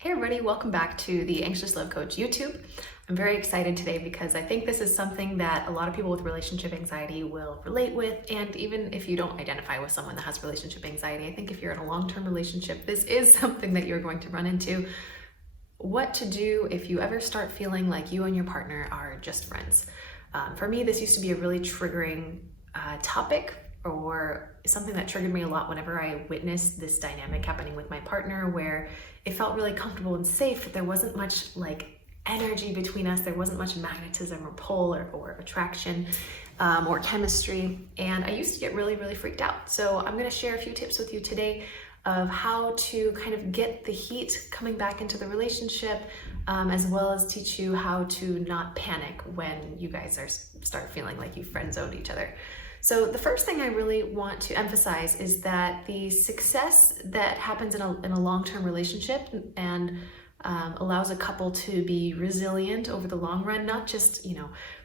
Hey everybody, welcome back to the Anxious Love Coach YouTube. I'm very excited today because I think this is something that a lot of people with relationship anxiety will relate with, and even if you don't identify with someone that has relationship anxiety, I think if you're in a long-term relationship, this is something that you're going to run into. What to do if you ever start feeling like you and your partner are just friends. For me, this used to be a really triggering topic, or something that triggered me a lot whenever I witnessed this dynamic happening with my partner, where it felt really comfortable and safe, but there wasn't much like energy between us. There wasn't much magnetism or pull or attraction or chemistry. And I used to get really, really freaked out. So I'm gonna share a few tips with you today of how to kind of get the heat coming back into the relationship, as well as teach you how to not panic when you guys start feeling like you friend-zoned each other. So the first thing I really want to emphasize is that the success that happens in a long-term relationship and allows a couple to be resilient over the long run, not just,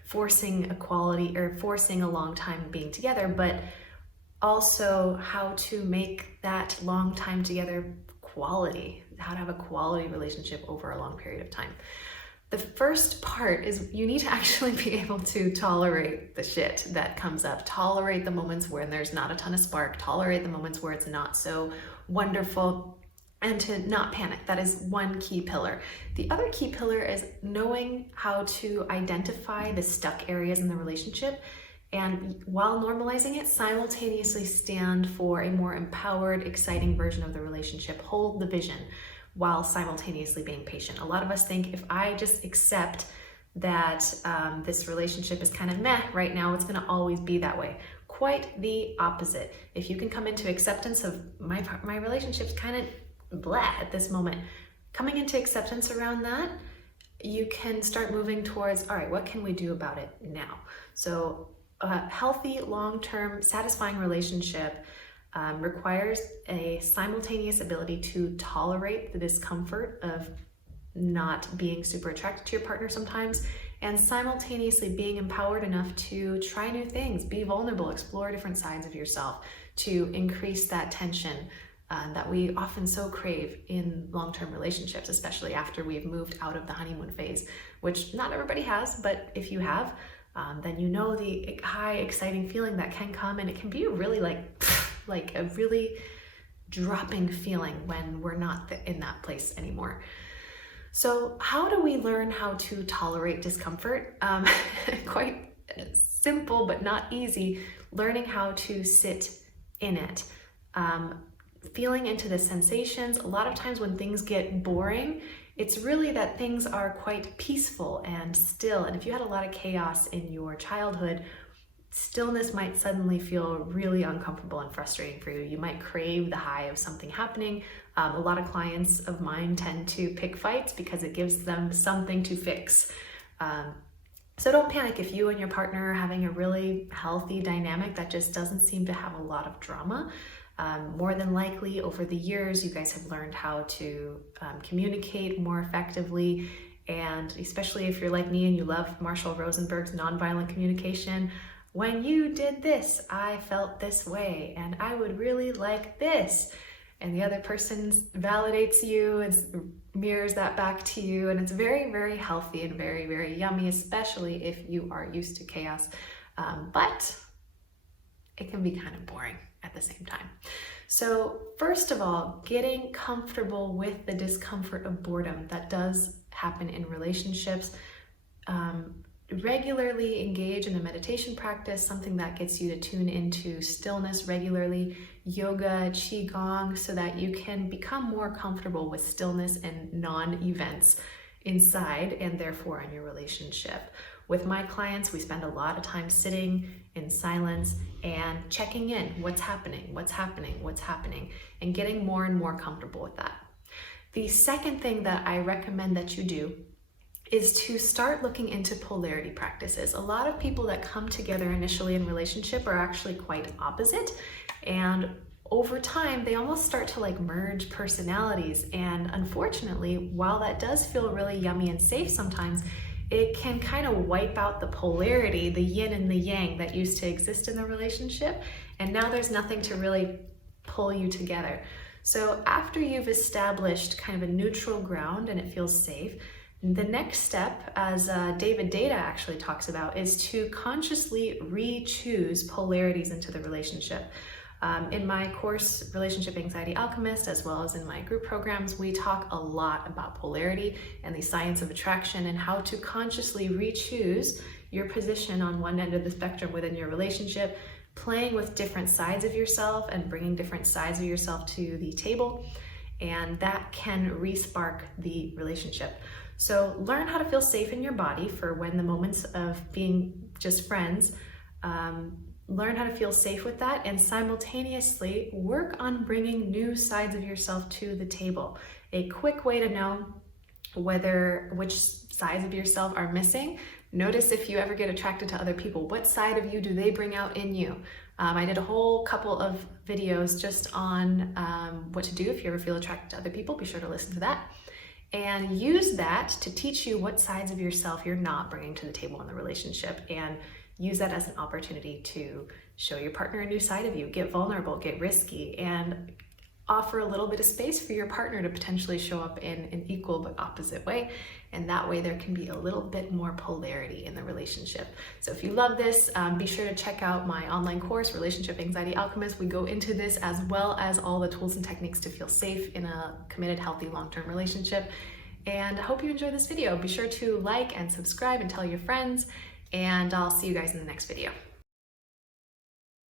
forcing equality or forcing a long time being together, but also how to make that long time together quality, how to have a quality relationship over a long period of time. The first part is you need to actually be able to tolerate the shit that comes up, tolerate the moments when there's not a ton of spark, tolerate the moments where it's not so wonderful, and to not panic. That is one key pillar. The other key pillar is knowing how to identify the stuck areas in the relationship, and while normalizing it, simultaneously stand for a more empowered, exciting version of the relationship. Hold the vision while simultaneously being patient. A lot of us think if I just accept that this relationship is kind of meh right now, it's gonna always be that way. Quite the opposite. If you can come into acceptance of my relationship's kind of blah at this moment, coming into acceptance around that, you can start moving towards, all right, what can we do about it now? So a healthy, long-term, satisfying relationship requires a simultaneous ability to tolerate the discomfort of not being super attracted to your partner sometimes, and simultaneously being empowered enough to try new things, be vulnerable, explore different sides of yourself to increase that tension that we often so crave in long-term relationships, especially after we've moved out of the honeymoon phase, which not everybody has, but if you have, then you know the high, exciting feeling that can come, and it can be really like a really dropping feeling when we're not in that place anymore. So how do we learn how to tolerate discomfort? Quite simple, but not easy. Learning how to sit in it. Feeling into the sensations. A lot of times when things get boring, it's really that things are quite peaceful and still. And if you had a lot of chaos in your childhood, stillness might suddenly feel really uncomfortable and frustrating for you. You might crave the high of something happening. A lot of clients of mine tend to pick fights because it gives them something to fix. So don't panic if you and your partner are having a really healthy dynamic that just doesn't seem to have a lot of drama. More than likely, over the years, you guys have learned how to communicate more effectively. And especially if you're like me and you love Marshall Rosenberg's nonviolent communication, when you did this, I felt this way, and I would really like this. And the other person validates you and mirrors that back to you. And it's very, very healthy and very, very yummy, especially if you are used to chaos. But it can be kind of boring at the same time. So first of all, getting comfortable with the discomfort of boredom that does happen in relationships. Regularly engage in a meditation practice, something that gets you to tune into stillness regularly, yoga, qigong, so that you can become more comfortable with stillness and non-events inside and therefore in your relationship. With my clients, we spend a lot of time sitting in silence and checking in. What's happening? What's happening? What's happening? And getting more and more comfortable with that. The second thing that I recommend that you do is to start looking into polarity practices. A lot of people that come together initially in relationship are actually quite opposite, and over time they almost start to merge personalities. And unfortunately, while that does feel really yummy and safe sometimes, it can kind of wipe out the polarity, the yin and the yang that used to exist in the relationship, and now there's nothing to really pull you together. So after you've established kind of a neutral ground and it feels safe, the next step, as David Data actually talks about, is to consciously re-choose polarities into the relationship. In my course, Relationship Anxiety Alchemist, as well as in my group programs, we talk a lot about polarity and the science of attraction and how to consciously re-choose your position on one end of the spectrum within your relationship, playing with different sides of yourself and bringing different sides of yourself to the table. And that can re-spark the relationship. So learn how to feel safe in your body for when the moments of being just friends, learn how to feel safe with that, and simultaneously work on bringing new sides of yourself to the table. A quick way to know which sides of yourself are missing: notice if you ever get attracted to other people, what side of you do they bring out in you? I did a whole couple of videos just on what to do if you ever feel attracted to other people. Be sure to listen to that. And use that to teach you what sides of yourself you're not bringing to the table in the relationship, and use that as an opportunity to show your partner a new side of you, get vulnerable, get risky, and offer a little bit of space for your partner to potentially show up in an equal but opposite way. And that way there can be a little bit more polarity in the relationship. So if you love this, be sure to check out my online course, Relationship Anxiety Alchemist. We go into this as well as all the tools and techniques to feel safe in a committed, healthy, long-term relationship. And I hope you enjoyed this video. Be sure to like and subscribe and tell your friends, and I'll see you guys in the next video.